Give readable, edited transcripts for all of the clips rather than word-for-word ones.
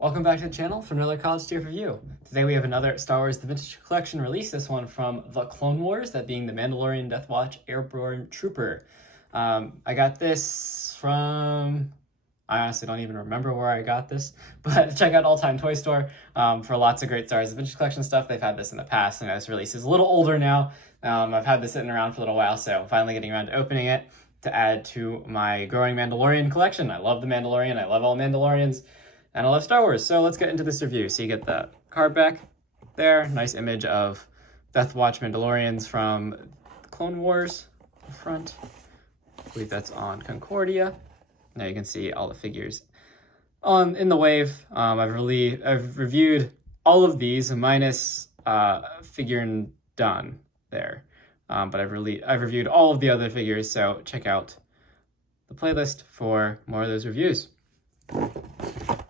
Welcome back to the channel for another college tier review. Today we have another Star Wars The Vintage Collection release, this one from The Clone Wars, that being the Mandalorian Death Watch Airborne Trooper. I got this from, I honestly don't even remember where I got this, but check out All Time Toy Store for lots of great Star Wars The Vintage Collection stuff. They've had this in the past, and this release is a little older now. I've had this sitting around for a little while, so finally getting around to opening it to add to my growing Mandalorian collection. I love the Mandalorian, I love all Mandalorians. And I love Star Wars, so let's get into this review. So you get the card back there, nice image of Death Watch Mandalorians from Clone Wars front. I believe that's on Concordia. Now you can see all the figures in the wave. I've reviewed all of these minus Figure and Done there, but I've reviewed all of the other figures. So check out the playlist for more of those reviews.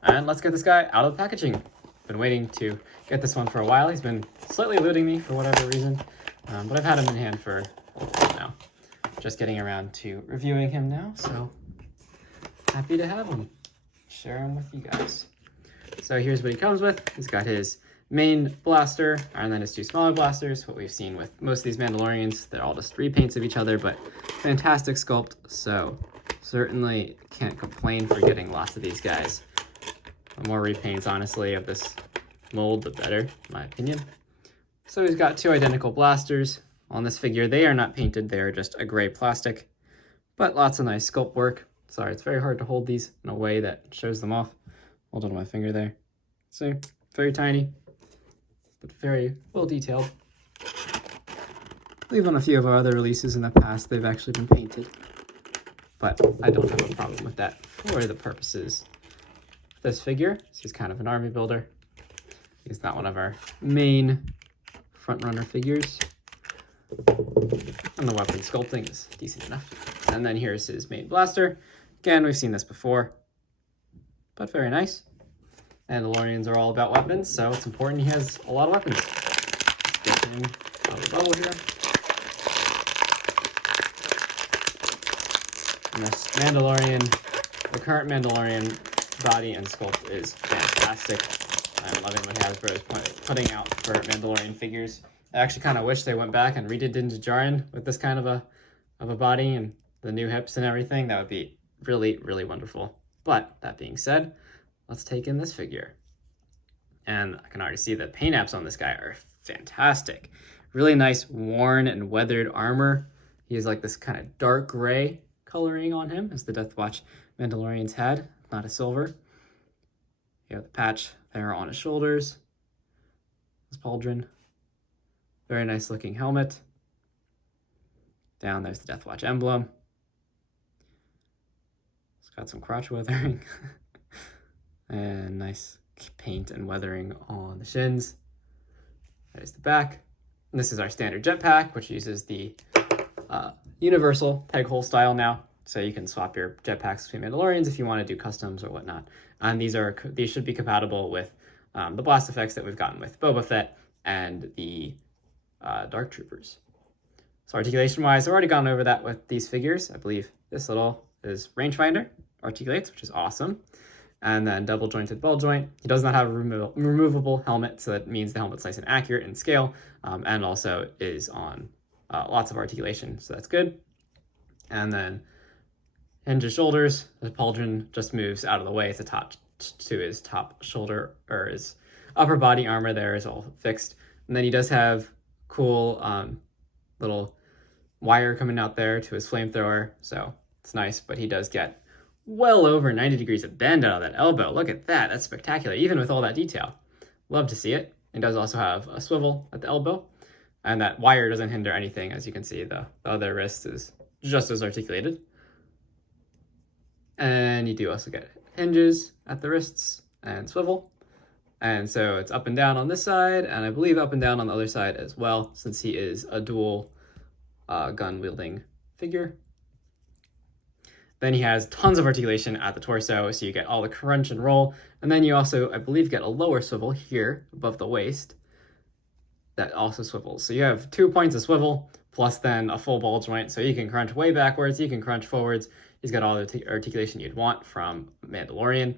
And let's get this guy out of the packaging. Been waiting to get this one for a while. He's been slightly eluding me for whatever reason, but I've had him in hand for a while now. Just getting around to reviewing him now, so happy to have him. Share him with you guys. So here's what he comes with. He's got his main blaster, and then his two smaller blasters. What we've seen with most of these Mandalorians, they're all just repaints of each other, but fantastic sculpt, so certainly can't complain for getting lots of these guys. The more repaints, honestly, of this mold, the better, in my opinion. So he's got two identical blasters on this figure. They are not painted, they are just a gray plastic, but lots of nice sculpt work. Sorry, it's very hard to hold these in a way that shows them off. Hold on to my finger there. See, very tiny, but very well detailed. I believe on a few of our other releases in the past, they've actually been painted, but I don't have a problem with that for the purposes of this figure. So he's kind of an army builder. He's not one of our main front runner figures. And the weapon sculpting is decent enough. And then here's his main blaster. Again, we've seen this before, but very nice. Mandalorians are all about weapons, so it's important he has a lot of weapons. Get him out of the bubble here. And this Mandalorian, the current Mandalorian body and sculpt is fantastic. I'm loving what Hasbro is putting out for Mandalorian figures. I actually kind of wish they went back and redid Din Djarin with this kind of a body and the new hips and everything. That would be really, really wonderful. But that being said, let's take in this figure. And I can already see the paint apps on this guy are fantastic. Really nice worn and weathered armor. He has like this kind of dark gray coloring on him, as the Death Watch Mandalorians had, not a silver. You have the patch there on his shoulders. His pauldron. Very nice looking helmet. Down there's the Death Watch emblem. It's got some crotch weathering. And nice paint and weathering on the shins. There's the back. And this is our standard jetpack, which uses the universal peg hole style now. So you can swap your jetpacks between Mandalorians if you want to do customs or whatnot. And these should be compatible with the blast effects that we've gotten with Boba Fett and the Dark Troopers. So articulation-wise, I've already gone over that with these figures. I believe this little is rangefinder, articulates, which is awesome. And then double jointed ball joint. He does not have a removable helmet, so that means the helmet's nice and accurate in scale, and also is on lots of articulation, so that's good. And then hinges shoulders, the pauldron just moves out of the way to his top shoulder, or his upper body armor there is all fixed. And then he does have cool little wire coming out there to his flamethrower, so it's nice, but he does get well over 90 degrees of bend out of that elbow. Look at that, that's spectacular, even with all that detail. Love to see it. It does also have a swivel at the elbow, and that wire doesn't hinder anything. As you can see, the other wrist is just as articulated. And you do also get hinges at the wrists and swivel. And so it's up and down on this side, and I believe up and down on the other side as well, since he is a dual gun-wielding figure. Then he has tons of articulation at the torso, so you get all the crunch and roll. And then you also, I believe, get a lower swivel here above the waist that also swivels. So you have 2 points of swivel, plus then a full ball joint, so you can crunch way backwards, you can crunch forwards. He's got all the articulation you'd want from Mandalorian.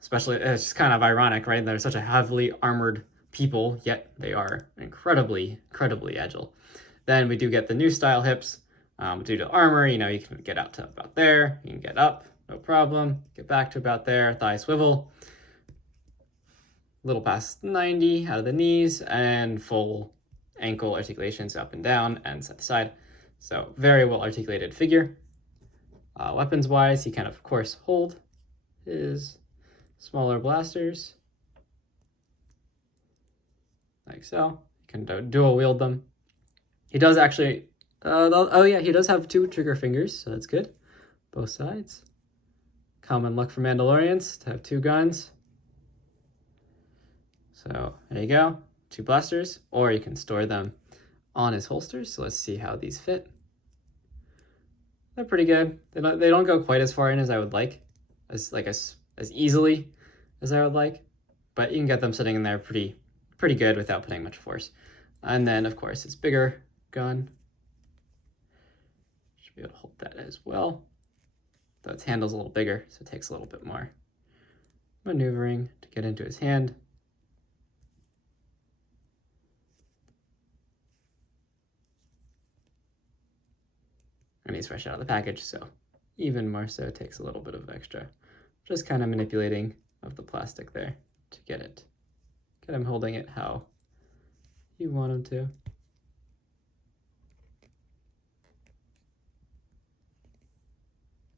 Especially, it's just kind of ironic, right? They're such a heavily armored people, yet they are incredibly agile. Then we do get the new style hips. Due to armor, you know, you can get out to about there. You can get up, no problem. Get back to about there, thigh swivel. A little past 90 out of the knees, and full ankle articulations up and down and side to side. So very well articulated figure. Weapons-wise, he can of course hold his smaller blasters like so. You can dual wield them. He does actually, oh yeah, he does have 2 trigger fingers, so that's good. Both sides. Common luck for Mandalorians to have 2 guns. So there you go, 2 blasters, or you can store them on his holsters. So let's see how these fit. They're pretty good. They don't go quite as far in as I would like, as easily as I would like, but you can get them sitting in there pretty good without putting much force. And then of course his bigger gun. Should be able to hold that as well. Though its handle's a little bigger, so it takes a little bit more maneuvering to get into his hand. And he's fresh out of the package, so even more so, it takes a little bit of extra. Just kind of manipulating of the plastic there to get him holding it how you want him to.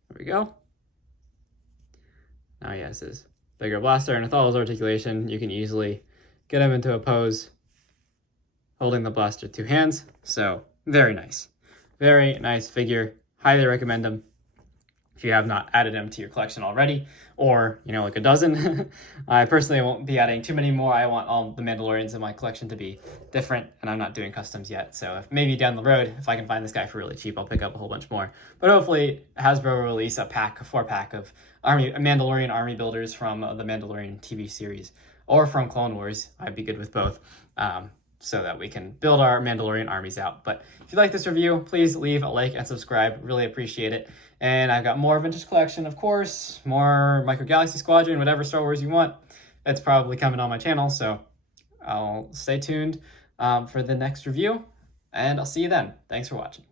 There we go. Now he has his bigger blaster, and with all his articulation, you can easily get him into a pose holding the blaster 2 hands. So very nice. Very nice figure. Highly recommend him if you have not added him to your collection already, or, you know, like a dozen. I personally won't be adding too many more. I want all the Mandalorians in my collection to be different, and I'm not doing customs yet. So if maybe down the road, if I can find this guy for really cheap, I'll pick up a whole bunch more. But hopefully Hasbro will release a 4-pack of Mandalorian army builders from the Mandalorian TV series, or from Clone Wars. I'd be good with both. So that we can build our Mandalorian armies out. But if you like this review, please leave a like and subscribe. Really appreciate it. And I've got more vintage collection, of course, more Micro Galaxy Squadron, whatever Star Wars you want. It's probably coming on my channel, so I'll stay tuned for the next review, and I'll see you then. Thanks for watching.